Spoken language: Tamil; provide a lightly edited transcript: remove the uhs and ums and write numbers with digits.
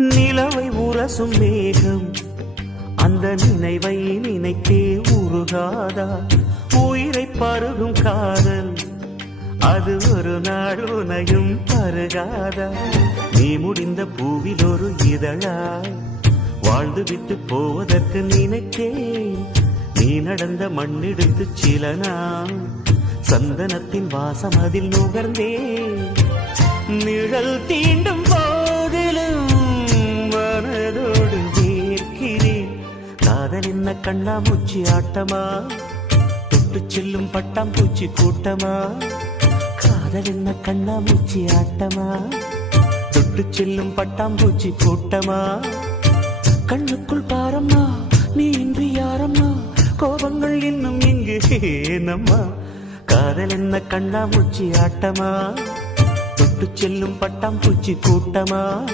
நிலவை உரசும் மேகம் அந்த நினைவை நினைத்தே உருகாதா? உயிரை பருகும் காதல் அது ஒரு நாள் உனையும் பருகாதா? நீ முடிந்த பூவில் ஒரு இதழாய் வாழ்ந்து விட்டு போவதற்கு நினைத்தேன். நீ நடந்த மண்ணெடுத்து சில நாள் சந்தனத்தின் வாசம் அதில் நுகர்ந்தேன். நிழல் தீண்டும் போதிலும் மனதோடு ஏற்கிறேன். காதல் என்ன கண்ணாமூச்சி ஆட்டமா? தொட்டு செல்லும் பட்டாம்பூச்சி கூட்டமா? காதல் என்ன கண்ணாமூச்சி ஆட்டமா? தொட்டு செல்லும் பட்டாம்பூச்சி கூட்டமா? கண்ணுக்குள் பாரம்மா நீ இன்றி யாரம்மா? கோபங்கள் இன்னும் இங்கு ஏனம்மா? காதல் என்ன கண்ணாமூச்சி ஆட்டமா? தொட்டு செல்லும் பட்டாம்பூச்சி கூட்டமா?